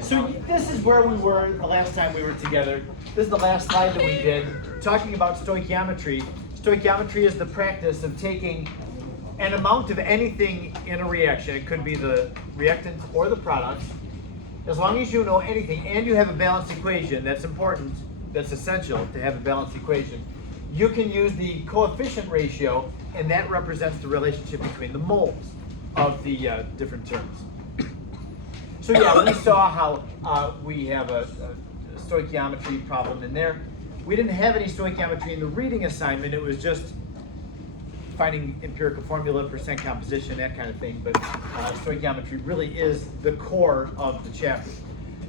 So this is where we were the last time we were together. This is the last slide that we did, talking about stoichiometry. Stoichiometry is the practice of taking an amount of anything in a reaction. It could be the reactant or the product. As long as you know anything and you have a balanced equation, that's important, that's essential to have a balanced equation. You can use the coefficient ratio, and that represents the relationship between the moles of the different terms. So yeah, we saw how we have a stoichiometry problem in there. We didn't have any stoichiometry in the reading assignment. It was just finding empirical formula, percent composition, that kind of thing. But stoichiometry really is the core of the chapter.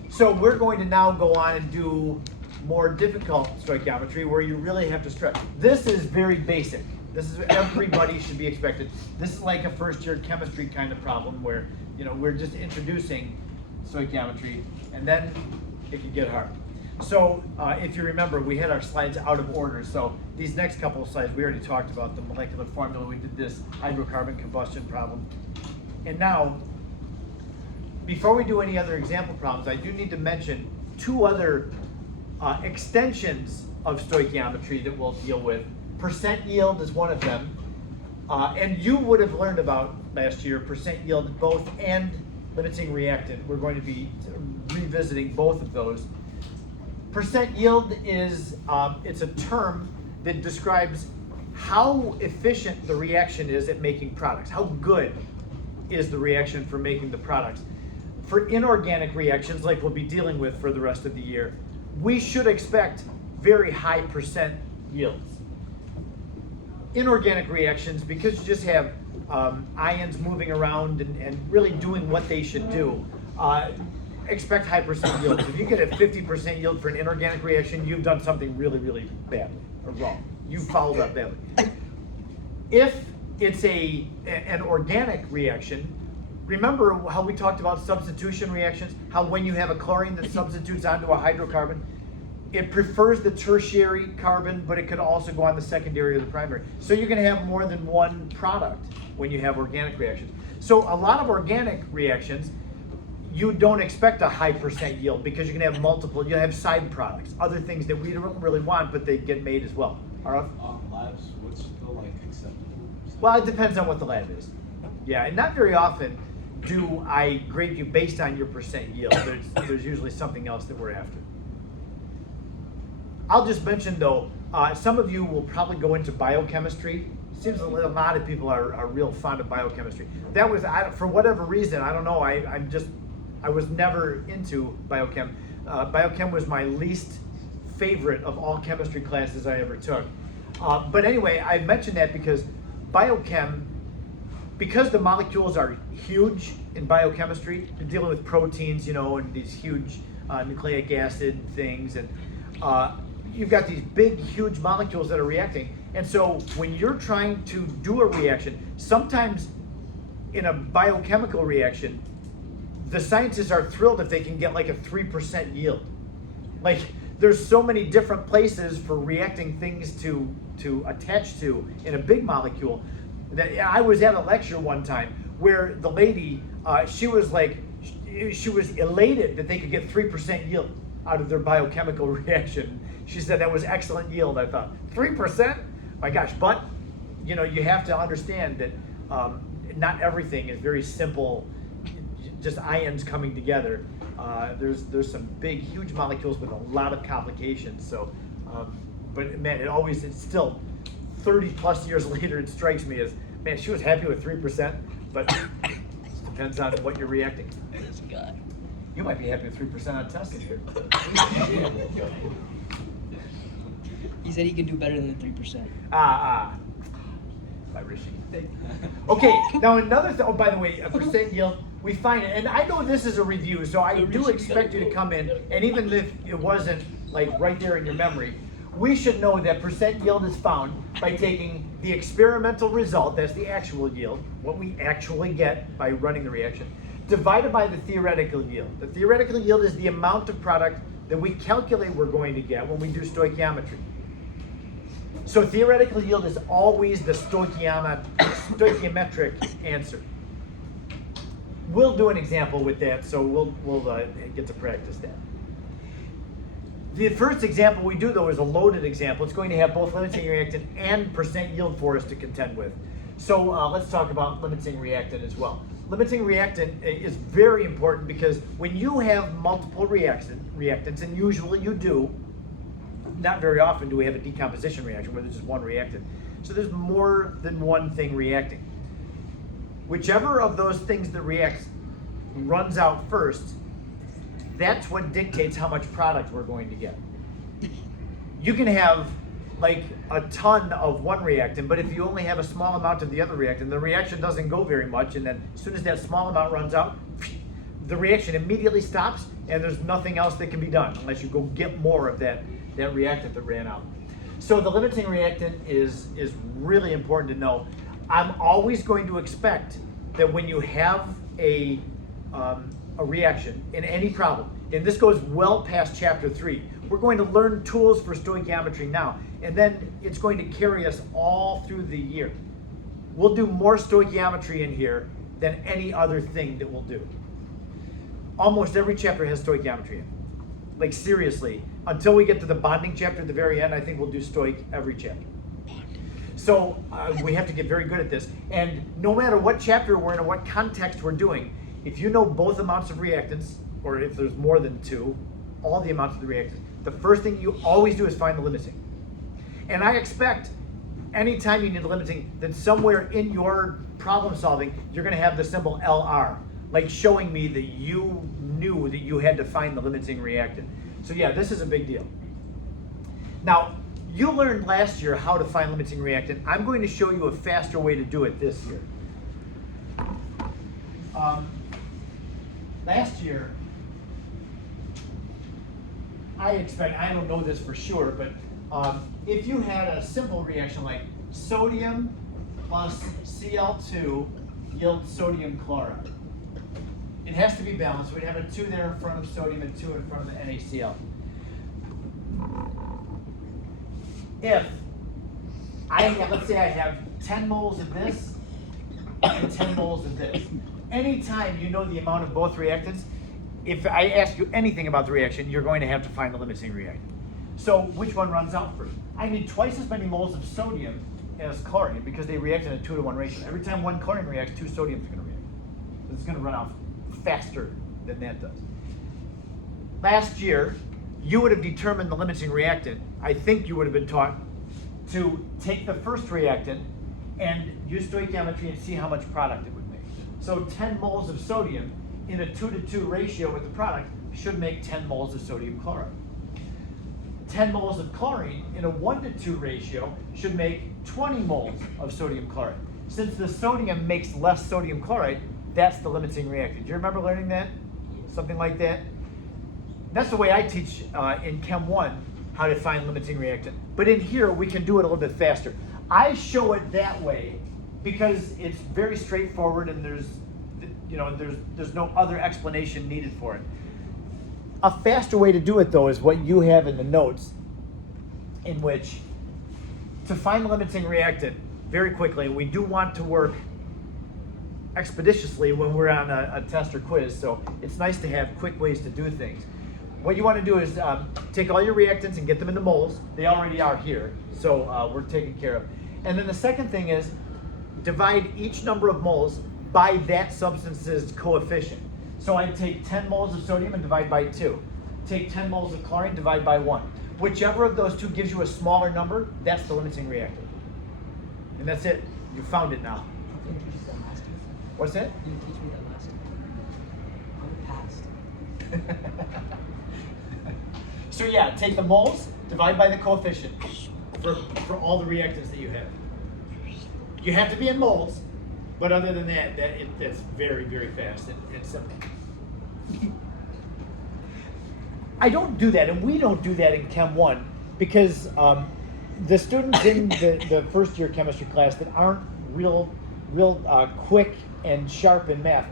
So we're going to now go on and do more difficult stoichiometry where you really have to stretch. This is very basic. This is everybody should be expected. This is like a first year chemistry kind of problem where we're just introducing stoichiometry, and then it can get hard. So if you remember, we had our slides out of order. So these next couple of slides, we already talked about the molecular formula. We did this hydrocarbon combustion problem. And now, before we do any other example problems, I do need to mention two other extensions of stoichiometry that we'll deal with. Percent yield is one of them. And you would have learned about last year percent yield both and limiting reactant. We're going to be revisiting both of those. Percent yield is it's a term that describes how efficient the reaction is at making products. How good is the reaction for making the products? For inorganic reactions, like we'll be dealing with for the rest of the year, we should expect very high percent yields. Inorganic reactions, because you just have ions moving around and really doing what they should do, expect high percent yields. If you get a 50% yield for an inorganic reaction, you've done something really, really badly or wrong. You followed up badly. If it's an organic reaction, remember how we talked about substitution reactions? How when you have a chlorine that substitutes onto a hydrocarbon, it prefers the tertiary carbon, but it could also go on the secondary or the primary. So you're going to have more than one product when you have organic reactions. So a lot of organic reactions, you don't expect a high percent yield because you can have multiple, you'll have side products, other things that we don't really want, but they get made as well. Labs, what's the acceptable percent? Well, it depends on what the lab is. Yeah, and not very often do I grade you based on your percent yield. There's usually something else that we're after. I'll just mention though, some of you will probably go into biochemistry. It seems a lot of people are real fond of biochemistry. That was, for whatever reason, I don't know, I was never into biochem. Biochem was my least favorite of all chemistry classes I ever took. But anyway, I mentioned that because biochem, because the molecules are huge in biochemistry, you're dealing with proteins, and these huge nucleic acid things, and you've got these big, huge molecules that are reacting. And so when you're trying to do a reaction, sometimes in a biochemical reaction, the scientists are thrilled if they can get like a 3% yield. Like there's so many different places for reacting things to attach to in a big molecule that I was at a lecture one time where the lady, she was elated that they could get 3% yield out of their biochemical reaction. She said that was excellent yield. I thought, 3%? My gosh, but you have to understand that not everything is very simple, just ions coming together. There's some big, huge molecules with a lot of complications. So, but man, it's still 30 plus years later, it strikes me as, man, she was happy with 3%, but it depends on what you're reacting. This guy. You might be happy with 3% on testing here. He said he can do better than 3%. By Rishi. Okay, now another thing, oh, by the way, a percent yield, we find it, and I know this is a review, so I do expect you to come in, and even if it wasn't like right there in your memory, we should know that percent yield is found by taking the experimental result, that's the actual yield, what we actually get by running the reaction, divided by the theoretical yield. The theoretical yield is the amount of product that we calculate we're going to get when we do stoichiometry. So theoretical yield is always the stoichiometric answer. we'll do an example with that, so we'll get to practice that. The first example we do, though, is a loaded example. It's going to have both limiting reactant and percent yield for us to contend with. So let's talk about limiting reactant as well. Limiting reactant is very important because when you have multiple reactants, and usually you do, not very often do we have a decomposition reaction where there's just one reactant. So there's more than one thing reacting. Whichever of those things that reacts runs out first, that's what dictates how much product we're going to get. You can have like a ton of one reactant, but if you only have a small amount of the other reactant, the reaction doesn't go very much, and then as soon as that small amount runs out, the reaction immediately stops, and there's nothing else that can be done unless you go get more of that reactant that ran out. So the limiting reactant is really important to know. I'm always going to expect that when you have a reaction in any problem, and this goes well past chapter 3, we're going to learn tools for stoichiometry now, and then it's going to carry us all through the year. We'll do more stoichiometry in here than any other thing that we'll do. Almost every chapter has stoichiometry in it. Like seriously, until we get to the bonding chapter at the very end, I think we'll do stoic every chapter. So we have to get very good at this. And no matter what chapter we're in or what context we're doing, if you know both amounts of reactants, or if there's more than two, all the amounts of the reactants, the first thing you always do is find the limiting. And I expect anytime you need limiting that somewhere in your problem solving, you're going to have the symbol LR, like showing me that you knew that you had to find the limiting reactant. So yeah, this is a big deal. Now, you learned last year how to find limiting reactant. I'm going to show you a faster way to do it this year. Last year, I don't know this for sure, but if you had a simple reaction like sodium plus Cl2 yields sodium chloride, it has to be balanced. We'd have a 2 there in front of sodium and 2 in front of the NaCl. If let's say I have 10 moles of this and 10 moles of this. Anytime you know the amount of both reactants, if I ask you anything about the reaction, you're going to have to find the limiting reactant. So which one runs out first? I need twice as many moles of sodium as chlorine because they react in a 2-to-1 ratio. Every time one chlorine reacts, 2 sodiums are going to react. It's going to run out faster than that does. Last year, you would have determined the limiting reactant. I think you would have been taught to take the first reactant and use stoichiometry and see how much product it would make. So 10 moles of sodium in a 2-to-2 ratio with the product should make 10 moles of sodium chloride. 10 moles of chlorine in a 1-to-2 ratio should make 20 moles of sodium chloride. Since the sodium makes less sodium chloride, that's the limiting reactant. Do you remember learning that? Something like that? That's the way I teach in Chem 1 how to find limiting reactant. But in here, we can do it a little bit faster. I show it that way because it's very straightforward and there's no other explanation needed for it. A faster way to do it, though, is what you have in the notes, in which to find the limiting reactant very quickly, we do want to work expeditiously when we're on a test or quiz, so it's nice to have quick ways to do things. What you want to do is take all your reactants and get them into moles. They already are here, so we're taken care of. And then the second thing is divide each number of moles by that substance's coefficient. So I take 10 moles of sodium and divide by 2. Take 10 moles of chlorine, divide by 1. Whichever of those two gives you a smaller number, that's the limiting reactant. And that's it. You found it now. What's that? You didn't teach me that last time. I passed. So yeah, take the moles, divide by the coefficient for all the reactants that you have. You have to be in moles, but other than that, that's very, very fast and simple. I don't do that, and we don't do that in Chem 1 because the students in the first year chemistry class that aren't real quick and sharp in math,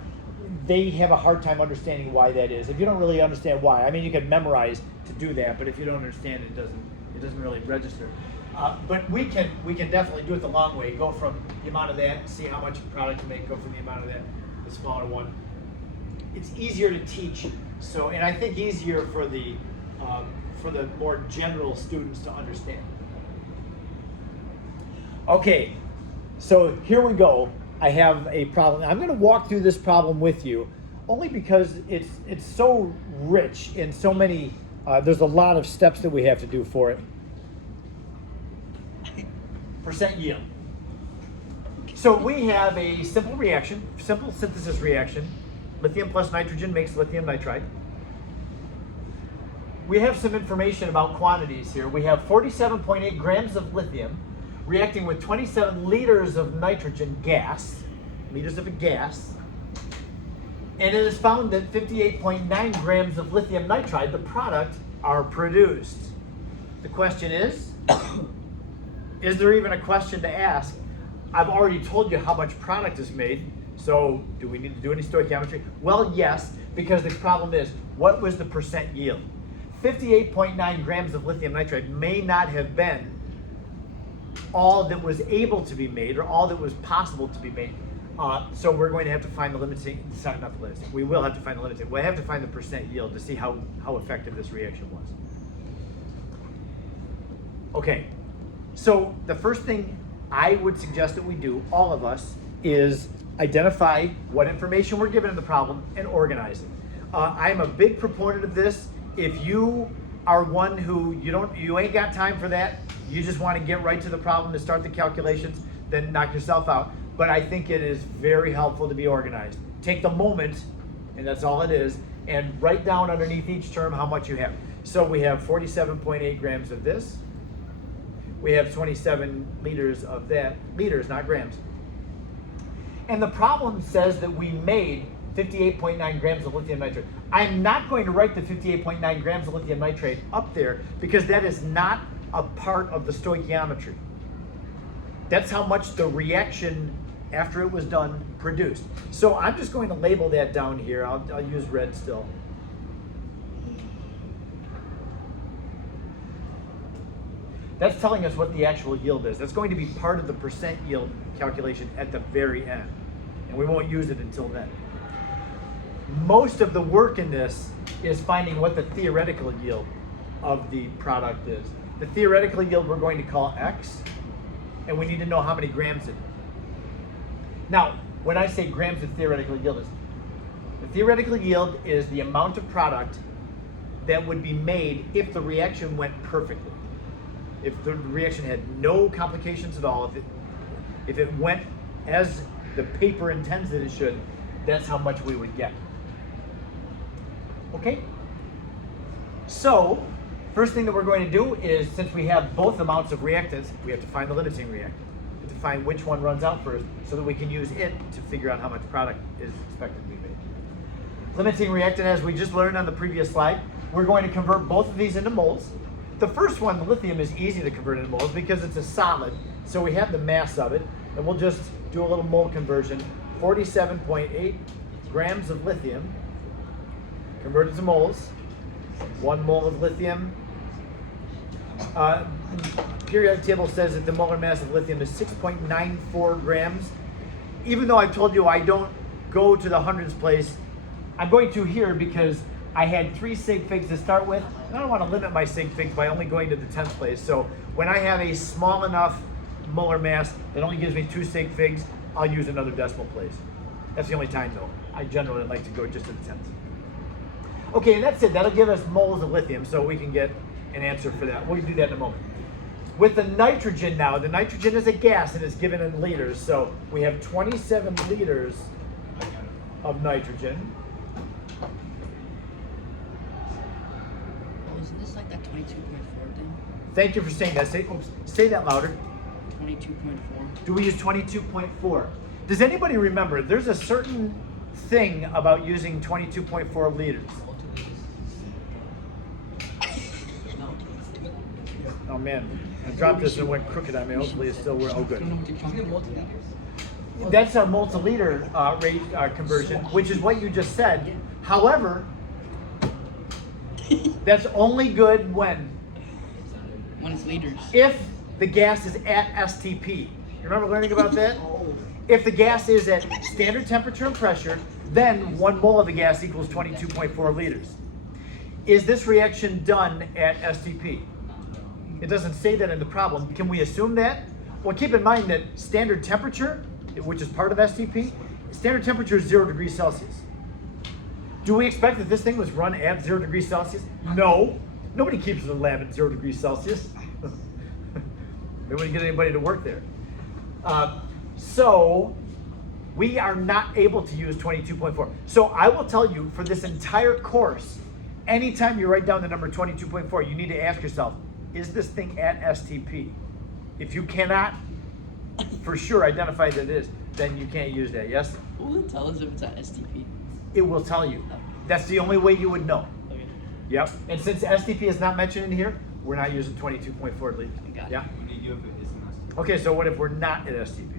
they have a hard time understanding why that is. If you don't really understand why, I mean, you can memorize to do that, but if you don't understand it, it doesn't really register. But we can definitely do it the long way. Go from the amount of that, see how much product you make. Go from the amount of that, the smaller one, it's easier to teach. So, and I think easier for the more general students to understand. Okay, so here we go. I have a problem. I'm going to walk through this problem with you, only because it's so rich in so many. There's a lot of steps that we have to do for it. Percent yield. So we have a simple reaction, simple synthesis reaction. Lithium plus nitrogen makes lithium nitride. We have some information about quantities here. We have 47.8 grams of lithium reacting with 27 liters of nitrogen gas, liters of a gas. And it is found that 58.9 grams of lithium nitride, the product, are produced. The question is there even a question to ask? I've already told you how much product is made, so do we need to do any stoichiometry? Well, yes, because the problem is, what was the percent yield? 58.9 grams of lithium nitride may not have been all that was able to be made or all that was possible to be made. So we're going to have to find the limiting, sorry, not the limiting, we will have to find the limiting. We'll have to find the percent yield to see how effective this reaction was. Okay, so the first thing I would suggest that we do, all of us, is identify what information we're given in the problem and organize it. I'm a big proponent of this. If you are one who you ain't got time for that, you just want to get right to the problem and start the calculations, then knock yourself out. But I think it is very helpful to be organized. Take the moment, and that's all it is, and write down underneath each term how much you have. So we have 47.8 grams of this. We have 27 liters of that, liters, not grams. And the problem says that we made 58.9 grams of lithium nitrate. I'm not going to write the 58.9 grams of lithium nitrate up there because that is not a part of the stoichiometry. That's how much the reaction after it was done produced. So I'm just going to label that down here. I'll use red still. That's telling us what the actual yield is. That's going to be part of the percent yield calculation at the very end. And we won't use it until then. Most of the work in this is finding what the theoretical yield of the product is. The theoretical yield we're going to call X, and we need to know how many grams it is. Now, when I say grams of theoretical yield is, the theoretical yield is the amount of product that would be made if the reaction went perfectly. If the reaction had no complications at all, if it went as the paper intends that it should, that's how much we would get. Okay? So, first thing that we're going to do is, since we have both amounts of reactants, we have to find the limiting reactant. We have to find which one runs out first so that we can use it to figure out how much product is expected to be made. Limiting reactant, as we just learned on the previous slide, we're going to convert both of these into moles. The first one, the lithium, is easy to convert into moles because it's a solid, so we have the mass of it, and we'll just do a little mole conversion. 47.8 grams of lithium converted to moles. 1 mole of lithium. Periodic table says that the molar mass of lithium is 6.94 grams. Even though I told you I don't go to the hundreds place, I'm going to here because I had 3 sig figs to start with, and I don't want to limit my sig figs by only going to the 10th place. So when I have a small enough molar mass that only gives me 2 sig figs, I'll use another decimal place. That's the only time though. I generally like to go just to the 10th. Okay, and that's it. That'll give us moles of lithium, so we can get an answer for that. We'll do that in a moment. With the nitrogen now, the nitrogen is a gas and is given in liters, so we have 27 liters of nitrogen. Isn't this like that 22.4 thing? Thank you for saying that. Say that louder. 22.4. Do we use 22.4? Does anybody remember, there's a certain thing about using 22.4 liters. Oh man, I dropped this and it went crooked on me. Hopefully it still works. Oh good. That's our mole to liter rate conversion, which is what you just said. However, that's only good when it's liters. If the gas is at STP. You remember learning about that? If the gas is at standard temperature and pressure, then 1 mole of the gas equals 22.4 liters. Is this reaction done at STP? It doesn't say that in the problem. Can we assume that? Well, keep in mind that standard temperature, which is part of STP, standard temperature is 0 degrees Celsius. Do we expect that this thing was run at 0 degrees Celsius? No. Nobody keeps the lab at 0 degrees Celsius. They wouldn't get anybody to work there. So we are not able to use 22.4. So I will tell you, for this entire course, anytime you write down the number 22.4, you need to ask yourself, is this thing at STP? If you cannot for sure identify that it is, then you can't use that, yes? Will it tell us if it's at STP? It will tell you. That's the only way you would know. Okay. Yep. And since STP is not mentioned in here, we're not using 22.4 liters. Got it. Yeah? We need you if it isn't us. Okay, so what if we're not at STP?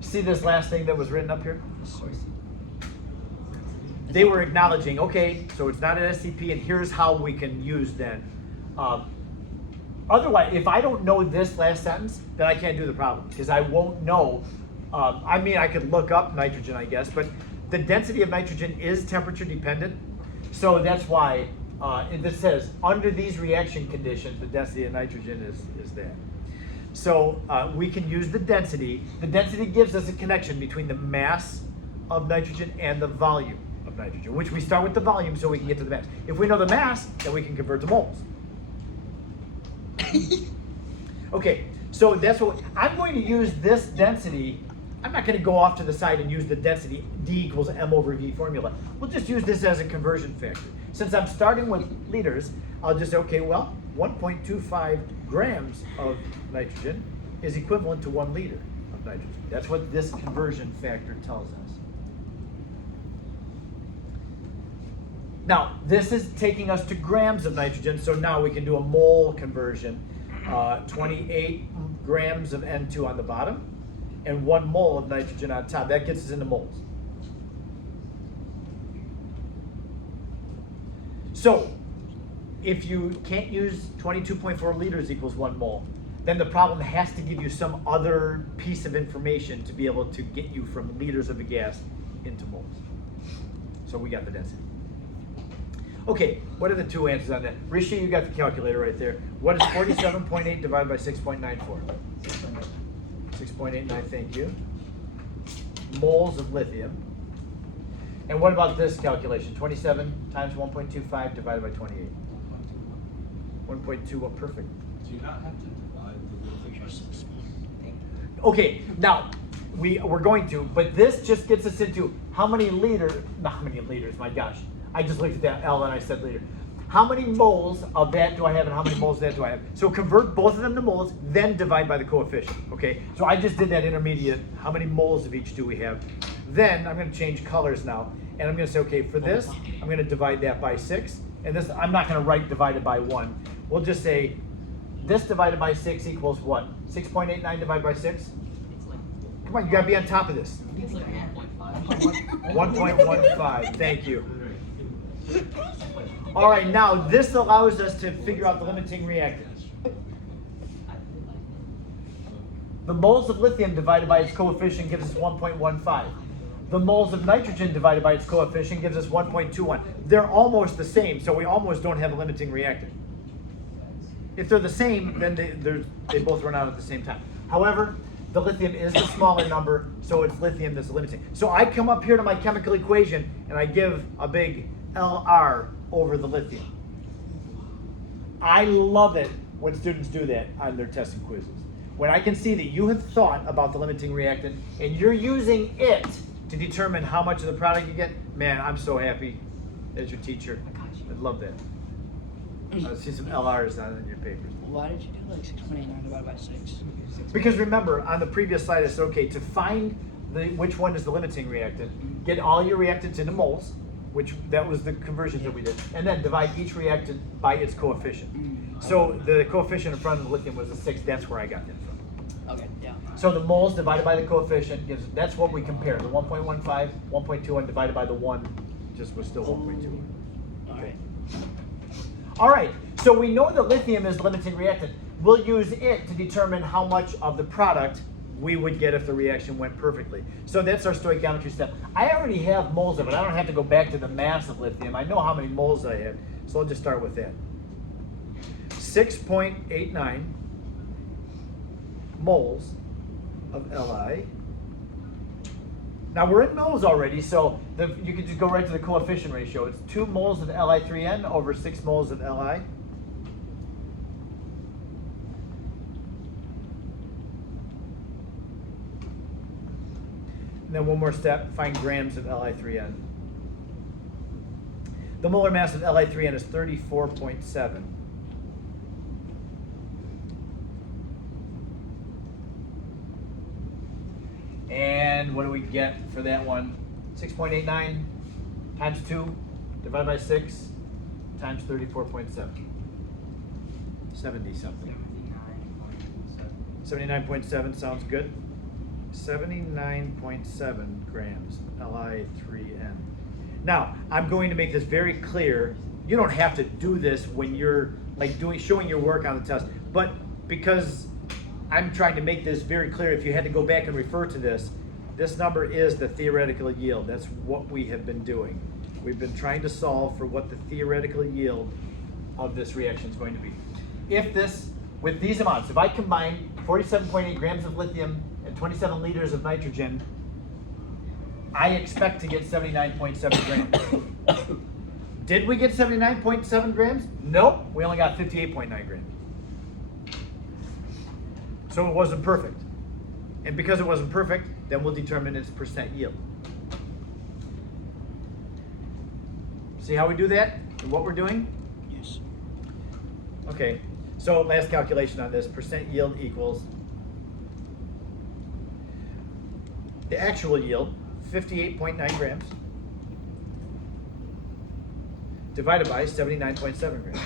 See this last thing that was written up here? They were acknowledging, okay, so it's not at STP, and here's how we can use then. Otherwise, if I don't know this last sentence, then I can't do the problem, because I won't know. I mean, I could look up nitrogen, I guess, but the density of nitrogen is temperature dependent. So that's why this says, under these reaction conditions, the density of nitrogen is that. So we can use the density. The density gives us a connection between the mass of nitrogen and the volume of nitrogen, which we start with the volume so we can get to the mass. If we know the mass, then we can convert to moles. Okay, so that's what I'm going to use this density. I'm not going to go off to the side and use the density D equals M over V formula. We'll just use this as a conversion factor. Since I'm starting with liters, I'll just say, okay, well, 1.25 grams of nitrogen is equivalent to 1 liter of nitrogen. That's what this conversion factor tells us. Now, this is taking us to grams of nitrogen, so now we can do a mole conversion. 28 grams of N2 on the bottom, and 1 mole of nitrogen on top. That gets us into moles. So, if you can't use 22.4 liters equals 1 mole, then the problem has to give you some other piece of information to be able to get you from liters of a gas into moles. So we got the density. Okay, what are the two answers on that? Rishi, you got the calculator right there. What is 47.8 divided by 6.94? 6.89, thank you. Moles of lithium. And what about this calculation? 27 times 1.25 divided by 28. 1.21, perfect. Do you not have to divide the lithium by 6? Okay, now, we're going to, but this just gets us into how many liters, not how many liters, my gosh. I just looked at that L and I said liter. How many moles of that do I have and how many moles of that do I have? So convert both of them to moles, then divide by the coefficient, okay? So I just did that intermediate, how many moles of each do we have? Then I'm gonna change colors now, and I'm gonna say, okay, for this, I'm gonna divide that by 6, and this, I'm not gonna write divided by 1. We'll just say, this divided by 6 equals what? 6.89 divided by 6? Come on, you gotta be on top of this. 1.15, thank you. All right, now this allows us to figure out the limiting reactant. The moles of lithium divided by its coefficient gives us 1.15. The moles of nitrogen divided by its coefficient gives us 1.21. They're almost the same, so we almost don't have a limiting reactant. If they're the same, then they both run out at the same time. However, the lithium is the smaller number, so it's lithium that's limiting. So I come up here to my chemical equation, and I give a big LR over the lithium. I love it when students do that on their tests and quizzes. When I can see that you have thought about the limiting reactant and you're using it to determine how much of the product you get, man, I'm so happy as your teacher. I love that. I see some LRs on in your papers. Why did you do like 6.89 divided by 6? Because remember, on the previous slide, I said, okay, to find which one is the limiting reactant, get all your reactants into moles, which that was the conversion that we did, and then divide each reactant by its coefficient. So the coefficient in front of the lithium was a 6, that's where I got that from. Okay, yeah. So the moles divided by the coefficient gives, that's what we compare. The 1.15, 1.21 divided by the 1 just was still 1.21. All right. All right, so we know that lithium is the limiting reactant. We'll use it to determine how much of the product we would get if the reaction went perfectly. So that's our stoichiometry step. I already have moles of it. I don't have to go back to the mass of lithium. I know how many moles I have, so I'll just start with that. 6.89 moles of Li. Now we're in moles already, so you can just go right to the coefficient ratio. It's 2 moles of Li3N over 6 moles of Li. And then one more step, find grams of Li3N. The molar mass of Li3N is 34.7. And what do we get for that one? 6.89 times 2 divided by 6 times 34.7. 70 something. 79.7 sounds good. 79.7 grams Li3N. Now, I'm going to make this very clear. You don't have to do this when you're like showing your work on the test, but because I'm trying to make this very clear, if you had to go back and refer to this, this number is the theoretical yield. That's what we have been doing. We've been trying to solve for what the theoretical yield of this reaction is going to be. If this, with these amounts, if I combine 47.8 grams of lithium and 27 liters of nitrogen, I expect to get 79.7 grams. Did we get 79.7 grams? Nope, we only got 58.9 grams. So it wasn't perfect. And because it wasn't perfect, then we'll determine its percent yield. See how we do that and what we're doing? Yes. Okay, so last calculation on this, percent yield equals the actual yield, 58.9 grams, divided by 79.7 grams.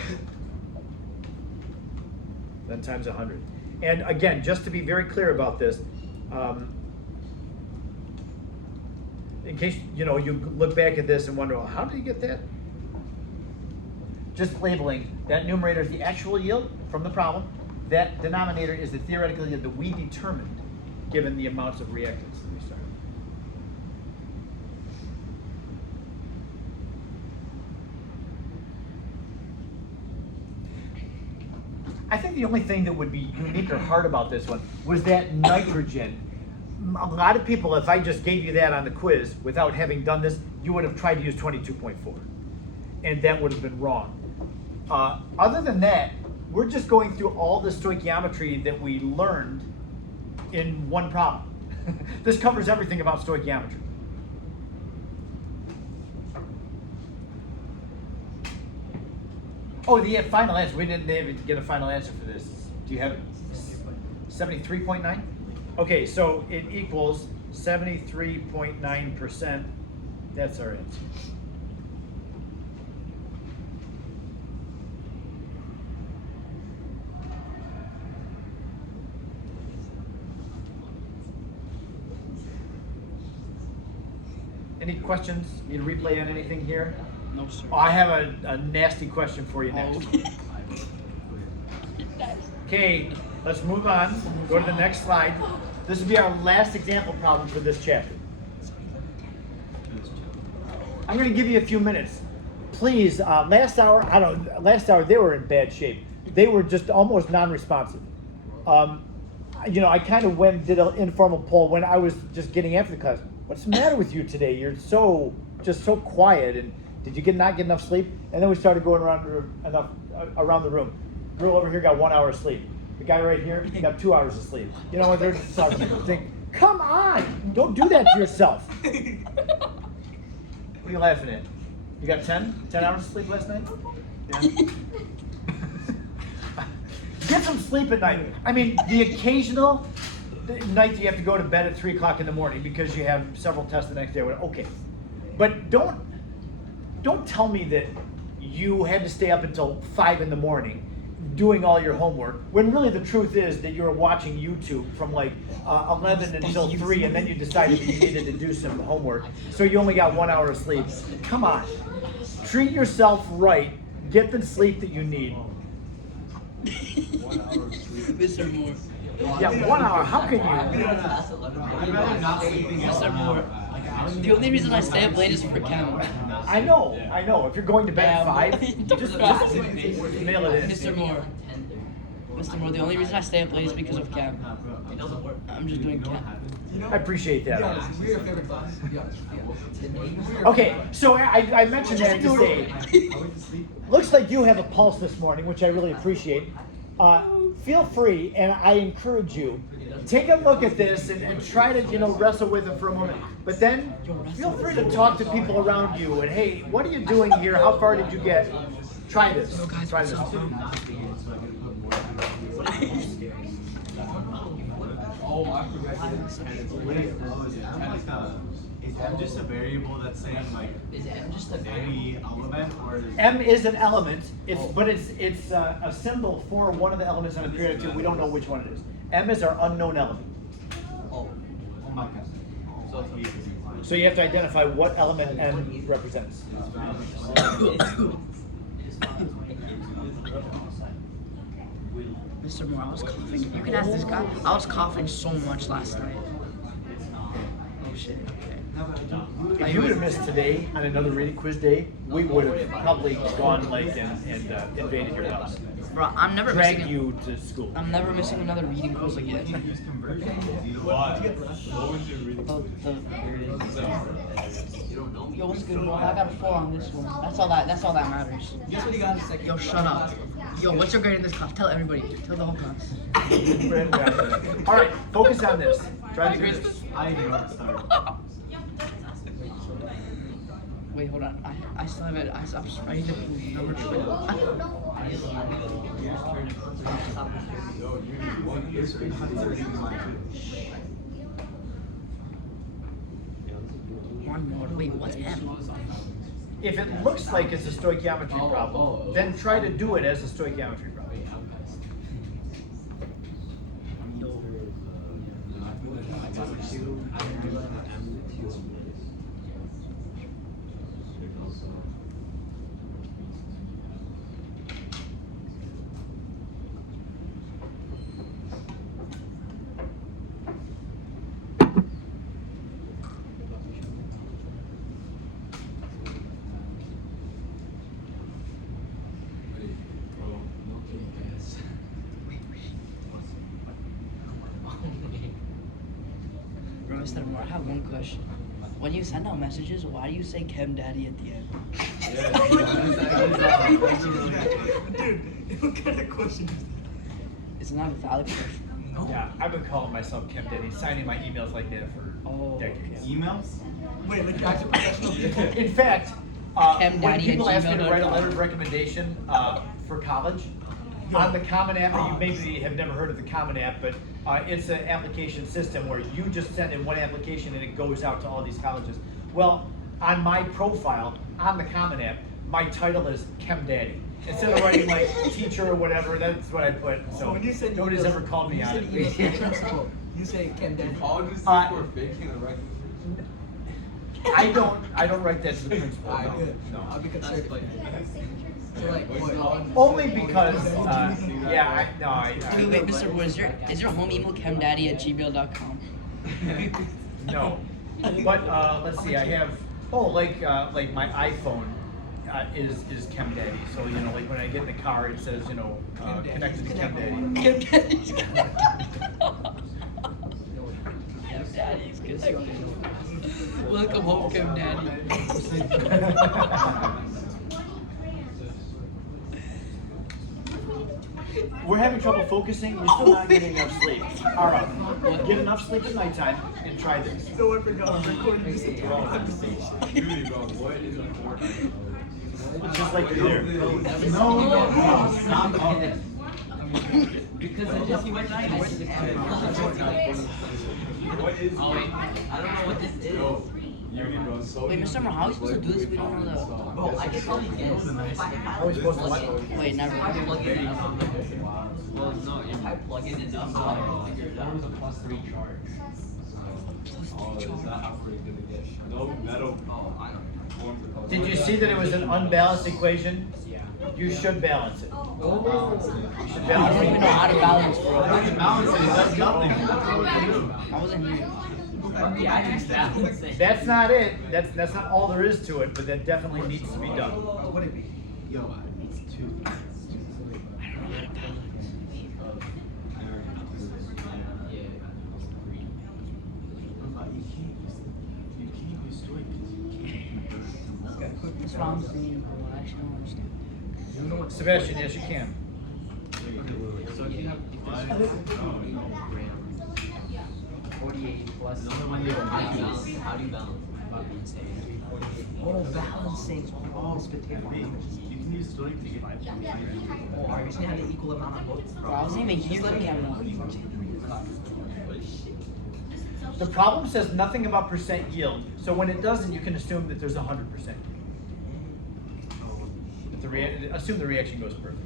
Then times 100. And again, just to be very clear about this, in case you look back at this and wonder, well, how did you get that? Just labeling that numerator is the actual yield from the problem. That denominator is the theoretical yield that we determined given the amounts of reactants that we started. I think the only thing that would be unique or hard about this one was that nitrogen. A lot of people, if I just gave you that on the quiz without having done this, you would have tried to use 22.4. And that would have been wrong. Other than that, we're just going through all the stoichiometry that we learned in one problem. This covers everything about stoichiometry. Oh, the final answer. We didn't even get a final answer for this. Do you have it? 73.9? Okay, so it equals 73.9%. That's our answer. Any questions? Need a replay on anything here? No, sir. Oh, I have a nasty question for you next. Okay, let's move on. Go to the next slide. This will be our last example problem for this chapter. I'm going to give you a few minutes. Please, last hour they were in bad shape. They were just almost non-responsive. I kind of did an informal poll when I was just getting after the class. What's the matter with you today? You're just so quiet, and did you not get enough sleep? And then we started going around the room. Girl over here got 1 hour of sleep. The guy right here got 2 hours of sleep. You know what? They're just starting to think, come on, don't do that to yourself. What are you laughing at? You got 10 hours of sleep last night? Yeah. Get some sleep at night. I mean, the occasional night you have to go to bed at 3 o'clock in the morning because you have several tests the next day. Okay, but don't tell me that you had to stay up until 5 in the morning doing all your homework, when really the truth is that you were watching YouTube from like 11 until 3, and then you decided you needed to do some homework, so you only got 1 hour of sleep. Come on, treat yourself right, get the sleep that you need. 1 hour of sleep. Mr. Moore. Yeah, 1 hour. How can you? I'd rather not sleeping Yes, sir, more. The only reason I stay up late is for chem. I know. If you're going to bed at 5, just mail it in. Mr. Moore. Mr. Moore, the only reason I stay up late is because of chem. I'm just doing chem. I appreciate that. Okay, so I mentioned that to say, looks like you have a pulse this morning, which I really appreciate. Feel free, and I encourage you, take a look at this and try to wrestle with it for a moment. But then feel free to talk to people around you and hey, what are you doing here? How far did you get? Try this. Try this. Oh, I forgot. Is M just a variable that's saying like? Is M just a any element or is? M is an element. But it's a symbol for one of the elements on a periodic table. We don't know which one it is. M is our unknown element. Oh my God. So you have to identify what element M represents. Mr. Moore, I was coughing. You can ask this guy. I was coughing so much last night. Oh shit. Okay. If you would have missed today on another reading quiz day, we would have probably gone and invaded your house. Bro, I'm never Drag missing. you to school. I'm never missing another reading quiz again. Yo, what's good, bro? I got a 4 on this one. That's all that matters. Guess what you got in a second? Yo, shut up. Yo, what's your grade in this class? Tell everybody. Tell the whole class. All right, focus on this. Try to do this. I didn't know start. Wait, hold on. I still have it. I'm just writing the number 12. One more. Wait, what's M? If it looks like it's a stoichiometry problem, then try to do it as a stoichiometry problem. Bro, Mr. Moore, I have one question. When you send out messages, why do you say Chem Daddy at the end? Dude, what kind of question is It's not a valid question. Yeah, I've been calling myself Kim Denny, signing my emails like that for decades. Emails? that? Wait, like actual professional people? In fact, when people ask me to write a chemdaddy@gmail.com. letter of recommendation for college, on the Common App, and you maybe have never heard of the Common App, but it's an application system where you just send in one application and it goes out to all these colleges. Well, on my profile, on the Common App, my title is Chem Daddy. Instead of writing like teacher or whatever, that's what I put. So when you said nobody's emails- ever called me you on said it. emails to the principal, you say Chem Daddy. All just Uh, people are faking the record. I don't write that to the principal. Alright, good. No. I'll be concerned. So like, what? Only because, I Wait, Mr. Moore, is your home email chemdaddy@gmail.com? No, but let's see. I have like my iPhone is Chem Daddy. So like when I get in the car, it says connected to Chem Daddy. Chem Daddy's good. Chem Daddy's good. Welcome home, Chem Daddy. We're having trouble focusing. We're still not getting enough sleep. All right, get enough sleep at nightoime and try this. No one forgot I'm recording this conversation. Really, bro, what is important? It's just like you're there. No, stop. Because I just went night. What is? Oh wait, I don't know what this is. Wait, Mr. Moore, how are we supposed to do this? We don't know the. Oh, I can probably guess. If I Are we supposed to what? Wait, never. If I plug in enough. Well, no, if I plug in enough, I'll figure it out. +3 charge. Oh, is that how we're gonna get? No metal. Oh, I don't know. Did you see that it was an unbalanced equation? You should balance it. You should I balance don't even know how to balance, I bro. can balance it, it does nothing. That's all it can do. I wasn't here. That's not it. That's not all there is to it, but that definitely needs to be done. What would it be? Yo, it's 2. You can't use stoic because you can't. That's what I'm saying, bro. I actually don't understand. Sebastian, yes, you can. So if you have 48 plus. How do you balance? Oh, balancing. Oh, this potato. you can use stoic to get Oh, are you saying have the equal amount of both? Bro, I wasn't even here looking at it. The problem says nothing about percent yield, so when it doesn't, you can assume that there's 100%. Assume the reaction goes perfect.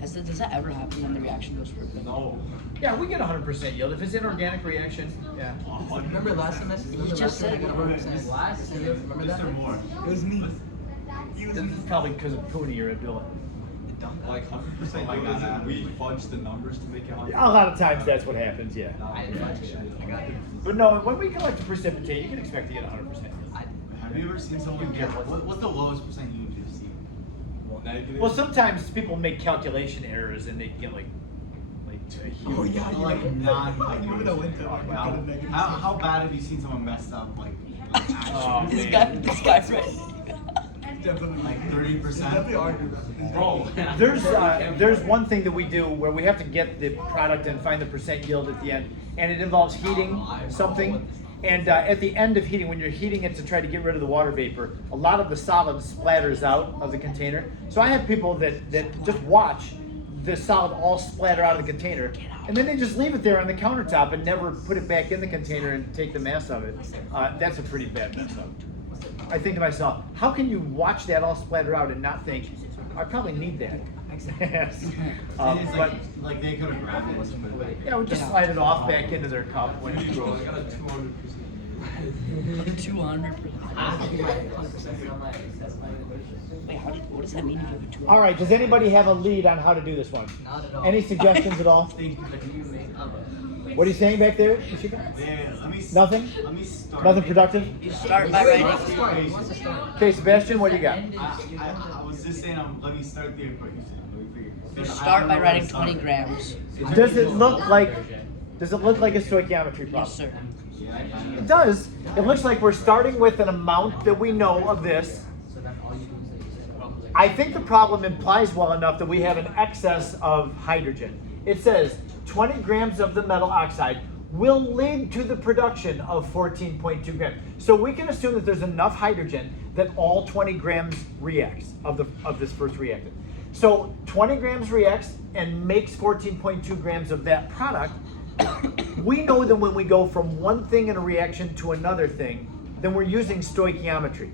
Does that ever happen when the reaction goes perfect? No. Yeah, we get 100% yield. If it's an organic reaction, yeah. Remember last semester? You just said I got 100%. Last Remember Just that? or more. It was me. It's probably because of Pooney or Abdullah. Like 100% yield isn't we fudge the numbers to make it 100%. A lot of times that's what happens, yeah. I didn't watch it. I got it. But no, when we collect to precipitate, you can expect to get 100%. Have you ever seen someone get, what's the lowest percent you usually see? Negative. Well, sometimes people make calculation errors and they get like a huge. Oh, yeah, you Like not like remember that one time I got a negative. how bad have you seen someone messed up like Oh, actually This guy, right? Definitely. like 30%? Definitely argue. Bro, There's one thing that we do where we have to get the product and find the percent yield at the end, and it involves heating something. And at the end of heating, when you're heating it to try to get rid of the water vapor, a lot of the solid splatters out of the container. So I have people that just watch the solid all splatter out of the container, and then they just leave it there on the countertop and never put it back in the container and take the mass of it. That's a pretty bad mess up. I think to myself, how can you watch that all splatter out and not think, I probably need that? it's But like they could have grabbed it and put it back. yeah, we just slide it off back into their cup when it goes. 200. Wait, what does that mean? You have a 200? All right, does anybody have a lead on how to do this one? Not at all. Any suggestions at all? What are you saying back there, Michigan? Yeah, let me Nothing? Let me start. Nothing productive? You start by writing. He wants to start. Okay, Sebastian, what do you got? I was just saying, let me start the equation. Let me figure. You start by writing 20 grams. Does it look like a stoichiometry problem? Yes, sir. It does. It looks like we're starting with an amount that we know of this. I think the problem implies well enough that we have an excess of hydrogen. It says 20 grams of the metal oxide will lead to the production of 14.2 grams. So we can assume that there's enough hydrogen that all 20 grams reacts of this first reactant. So 20 grams reacts and makes 14.2 grams of that product. We know that when we go from one thing in a reaction to another thing, then we're using stoichiometry.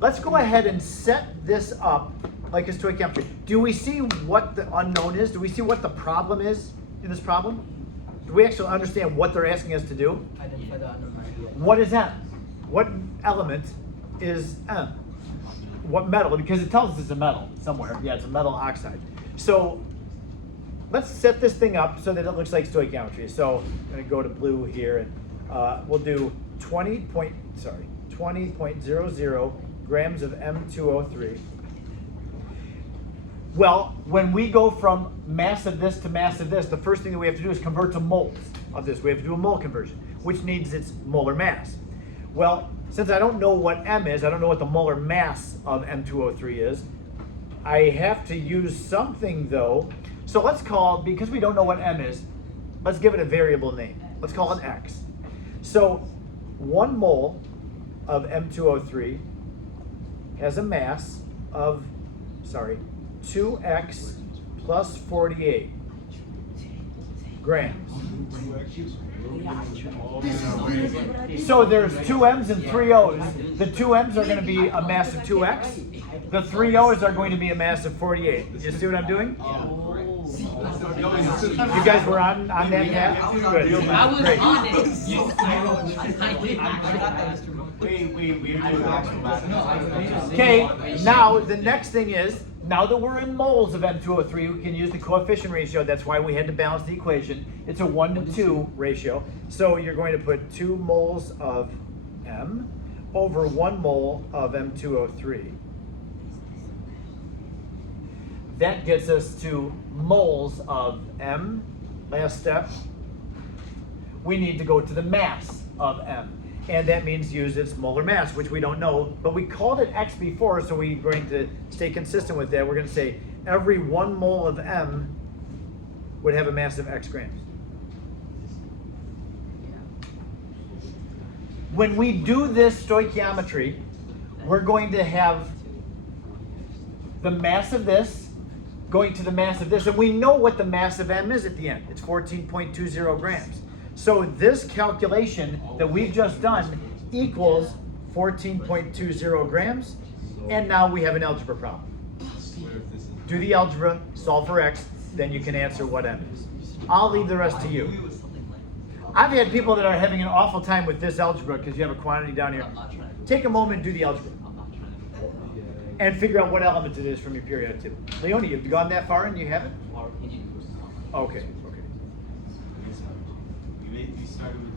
Let's go ahead and set this up like a stoichiometry. Do we see what the unknown is? Do we see what the problem is in this problem? Do we actually understand what they're asking us to do? Identify the unknown idea. What is M? What element is M? What metal? Because it tells us it's a metal somewhere. Yeah, it's a metal oxide. So let's set this thing up so that it looks like stoichiometry. So I'm going to go to blue here, and we'll do 20.00 grams of M2O3. Well, when we go from mass of this to mass of this, the first thing that we have to do is convert to moles of this. We have to do a mole conversion, which needs its molar mass. Well, since I don't know what M is, I don't know what the molar mass of M2O3 is, I have to use something though. So let's call, because we don't know what M is, let's give it a variable name. Let's call it X. So 1 mole of M2O3 has a mass of, 2x plus 48 grams. So there's 2 M's and 3 O's. The 2 M's are going to be a mass of 2x. The 3 O's are going to be a mass of 48. You see what I'm doing? You guys were on that path? Good. I was Great. on it. I got that, Mr. We do actual math. Okay, now the next thing is, now that we're in moles of M2O3, we can use the coefficient ratio. That's why we had to balance the equation. It's a 1:2 ratio. So you're going to put 2 moles of M over 1 mole of M2O3. That gets us to moles of M. Last step. We need to go to the mass of M. And that means use its molar mass, which we don't know, but we called it X before, so we're going to stay consistent with that. We're going to say every 1 mole of M would have a mass of X grams. When we do this stoichiometry, we're going to have the mass of this going to the mass of this, and we know what the mass of M is at the end. It's 14.20 grams. So this calculation that we've just done equals 14.20 grams, and now we have an algebra problem. Do the algebra, solve for X, then you can answer what M is. I'll leave the rest to you. I've had people that are having an awful time with this algebra because you have a quantity down here. Take a moment and do the algebra. And figure out what element it is from your periodic table. Leonie, have you gone that far and you haven't? Okay. We started with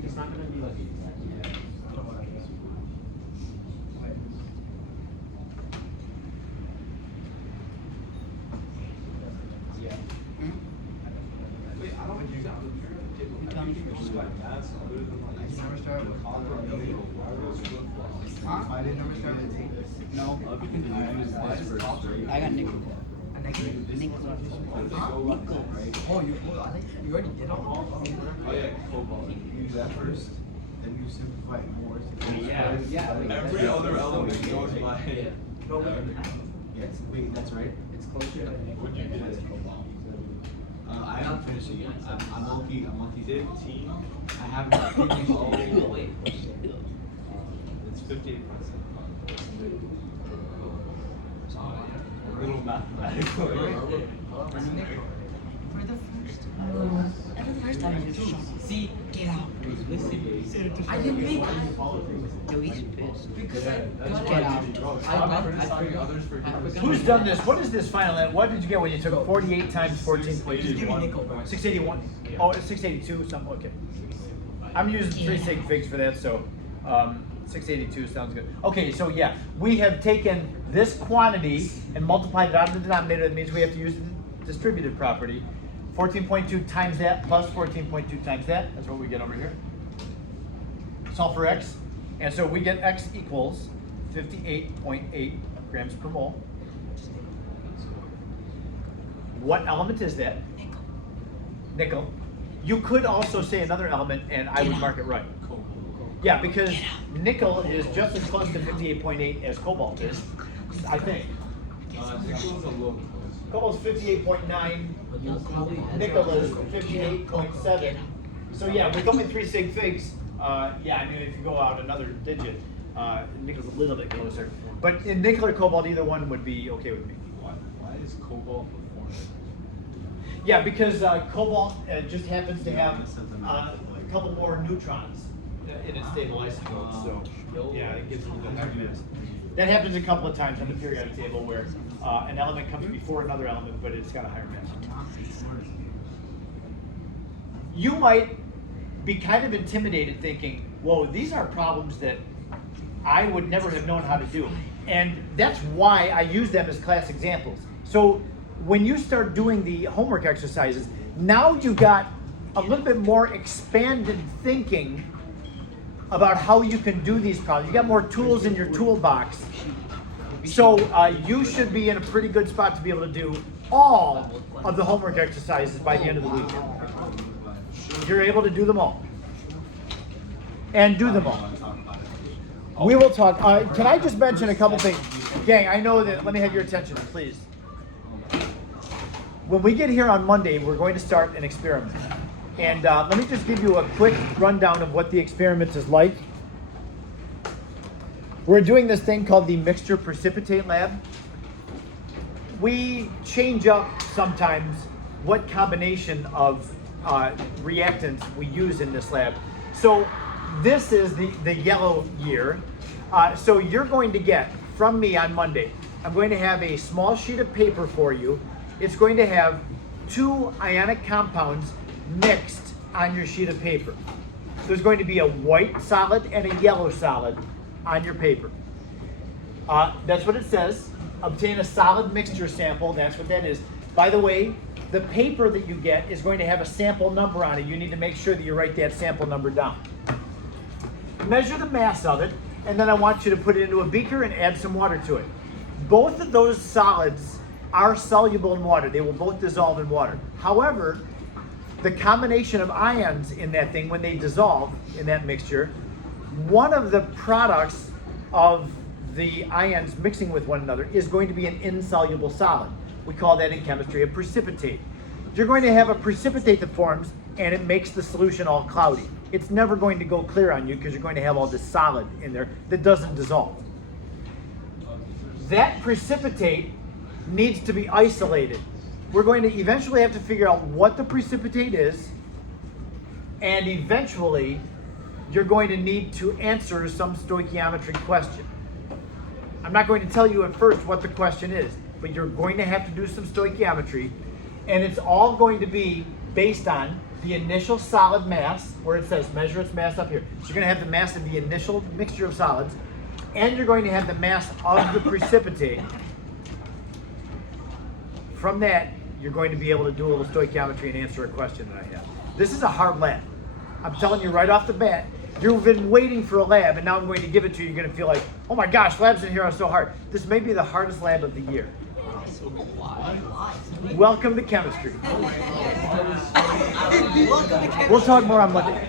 It's not going to be like No. I got nickel. Nickel. Oh, you already did all? Oh yeah, cobalt. Use that first, then you simplify it more. yeah. Every other element goes by. Yes, wait, that's right. It's closer. What do you get as cobalt? I haven't finished it yet. I'm multi 15. I haven't finished all. Wait. It's 58%. A little mathematical. For the first time you shut up. See, get out. I didn't make it. No, he's pissed. Because Just get out. Who's done this? What is this final? What did you get when you took 48 times 14.2? Give me nickel, bro. 681. Oh, it's 682. Something. Okay. I'm using 3 sig figs for that, so 682 sounds good. Okay, so yeah, we have taken this quantity and multiplied it out of the denominator. That means we have to use the distributive property. 14.2 times that plus 14.2 times that. That's what we get over here. Solve for X. And so we get X equals 58.8 grams per mole. What element is that? Nickel. You could also say another element and I would mark it right. Yeah, because nickel is just as close to 58.8 as cobalt is, I think. Nickel's a little close. Cobalt's 58.9, nickel is 58.7. So yeah, with only 3 sig figs, yeah, I mean, if you go out another digit, nickel's a little bit closer. But in nickel or cobalt, either one would be okay with me. Why is cobalt performing? Yeah, because cobalt just happens to have a couple more neutrons in its stable isotope, so yeah, it gives it a little higher mass. That happens a couple of times on the periodic table where an element comes before another element, but it's got a higher mass. You might be kind of intimidated thinking, whoa, these are problems that I would never have known how to do. And that's why I use them as class examples. So when you start doing the homework exercises, now you've got a little bit more expanded thinking about how you can do these problems. You got more tools in your toolbox. So you should be in a pretty good spot to be able to do all of the homework exercises by the end of the week. You're able to do them all. And do them all. We will talk. Can I just mention a couple things? Gang, I know that, let me have your attention, please. When we get here on Monday, we're going to start an experiment. And let me just give you a quick rundown of what the experiment is like. We're doing this thing called the mixture precipitate lab. We change up sometimes what combination of reactants we use in this lab. So this is the yellow year. So you're going to get from me on Monday, I'm going to have a small sheet of paper for you. It's going to have 2 ionic compounds mixed on your sheet of paper. There's going to be a white solid and a yellow solid on your paper. That's what it says. Obtain a solid mixture sample. That's what that is. By the way, the paper that you get is going to have a sample number on it. You need to make sure that you write that sample number down. Measure the mass of it, and then I want you to put it into a beaker and add some water to it. Both of those solids are soluble in water. They will both dissolve in water. However, the combination of ions in that thing, when they dissolve in that mixture, one of the products of the ions mixing with one another is going to be an insoluble solid. We call that in chemistry a precipitate. You're going to have a precipitate that forms and it makes the solution all cloudy. It's never going to go clear on you because you're going to have all this solid in there that doesn't dissolve. That precipitate needs to be isolated. We're going to eventually have to figure out what the precipitate is, and eventually you're going to need to answer some stoichiometry question. I'm not going to tell you at first what the question is, but you're going to have to do some stoichiometry, and it's all going to be based on the initial solid mass, where it says measure its mass up here. So you're going to have the mass of the initial mixture of solids, and you're going to have the mass of the precipitate. From that, you're going to be able to do a little stoichiometry and answer a question that I have. This is a hard lab. I'm telling you right off the bat, you've been waiting for a lab, and now I'm going to give it to you. You're going to feel like, oh my gosh, labs in here are so hard. This may be the hardest lab of the year. Welcome to chemistry. We'll talk more on Monday.